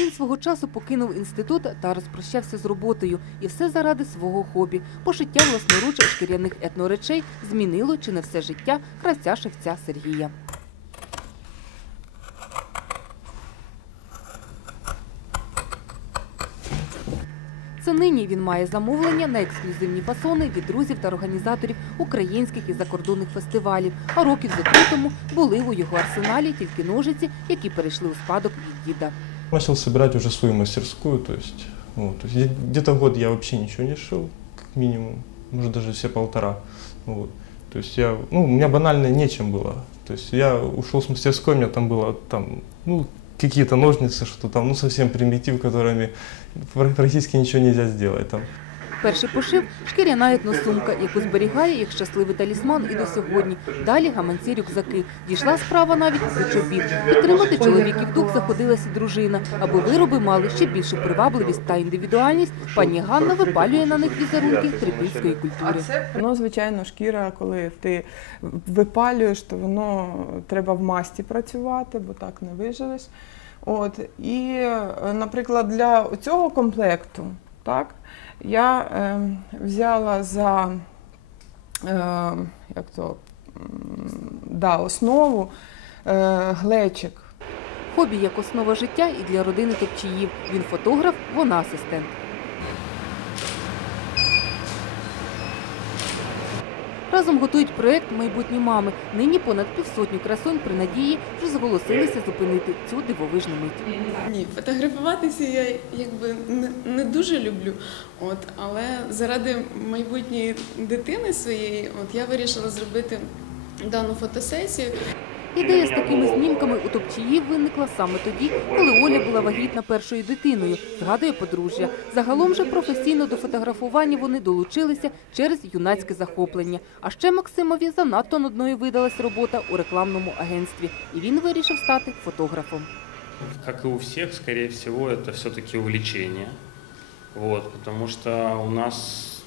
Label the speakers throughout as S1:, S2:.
S1: Він свого часу покинув інститут та розпрощався з роботою. І все заради свого хобі. Пошиття власноруч шкіряних етноречей змінило чи не все життя кравця шевця Сергія. Це нині він має замовлення на ексклюзивні фасони від друзів та організаторів українських і закордонних фестивалів. А років за три тому були у його арсеналі тільки ножиці, які перейшли у спадок від діда.
S2: Начал собирать уже свою мастерскую, то есть, вот, где-то год я вообще ничего не шил, как минимум, может даже все полтора. Вот. То есть я, ну, у меня банально нечем было. То есть я ушел с мастерской, у меня там было там, ну, какие-то ножницы, что там, ну, совсем примитив, которыми пр- практически ничего нельзя сделать там.
S1: Перший пошив шкіряна етносумка, яку зберігає як щасливий талісман і до сьогодні. Далі гаманці рюкзаки. Дійшла справа навіть до чобіт. Підтримати чоловіків дух заходилася дружина. Аби вироби мали ще більшу привабливість та індивідуальність, пані Ганна випалює на них візерунки трипільської культури.
S3: Воно, звичайно, шкіра, коли ти випалюєш, то воно треба в масті працювати, бо так не виживеш. От. І, е, наприклад, для цього комплекту, так, я е, взяла за е, як то, да, основу е, глечик.
S1: Хобі як основа життя і для родини тепчіїв. Він фотограф, вона асистент. Разом готують проект майбутні мами. Нині понад півсотню красунь при надії вже зголосилися зупинити цю дивовижну мить.
S4: Ні, фотографуватися я якби не, не дуже люблю. От, але заради майбутньої дитини своєї, от я вирішила зробити дану фотосесію.
S1: Ідея з такими знімками у Топчіїв виникла саме тоді, коли Оля була вагітна першою дитиною, згадує подружжя. Загалом же професійно до фотографування вони долучилися через юнацьке захоплення. А ще Максимові занадто нудною видалась робота у рекламному агентстві, і він вирішив стати фотографом.
S5: Как и у всех, скорее всего, это все-таки увлечение. Вот, потому что у нас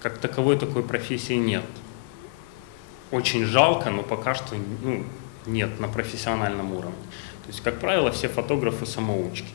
S5: как таковой такой профессии нет. Очень жалко, но пока что ну, нет на профессиональном уровне. То есть, как правило, все фотографы самоучки.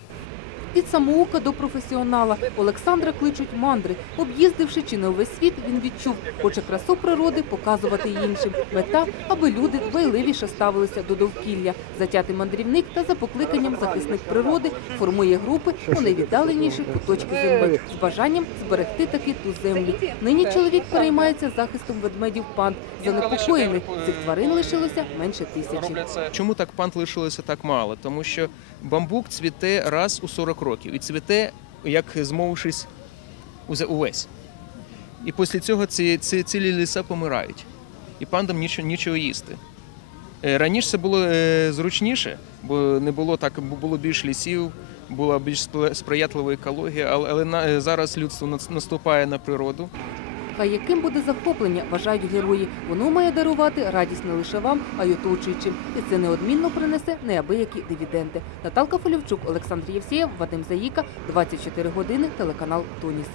S1: Від самоука до професіонала Олександра кличуть мандри. Об'їздивши чи не увесь світ, він відчув, хоче красу природи показувати іншим. Мета, аби люди дбайливіше ставилися до довкілля. Затятий мандрівник та за покликанням захисник природи формує групи у найвіддаленіші куточки землі з бажанням зберегти таки ту землю. Нині чоловік переймається захистом ведмедів панд. Занепокоєних цих тварин лишилося менше тисячі.
S6: Чому так пант лишилося так мало? Тому що бамбук цвіте раз у 40 років і цвіте, як змовившись увесь. І після цього ці, ці цілі ліса помирають. І пандам нічого, нічого їсти. Е, Раніше це було е, зручніше, бо не було так, було більш лісів, була більш сприятлива екологія, але, але е, зараз людство наступає на природу.
S1: Хай яким буде захоплення, вважають герої. Воно має дарувати радість не лише вам, а й оточуючим. І це неодмінно принесе неабиякі дивіденди. Наталка Фолівчук, Олександр Євсєєв, Вадим Заїка, 24 години, телеканал Тоніс.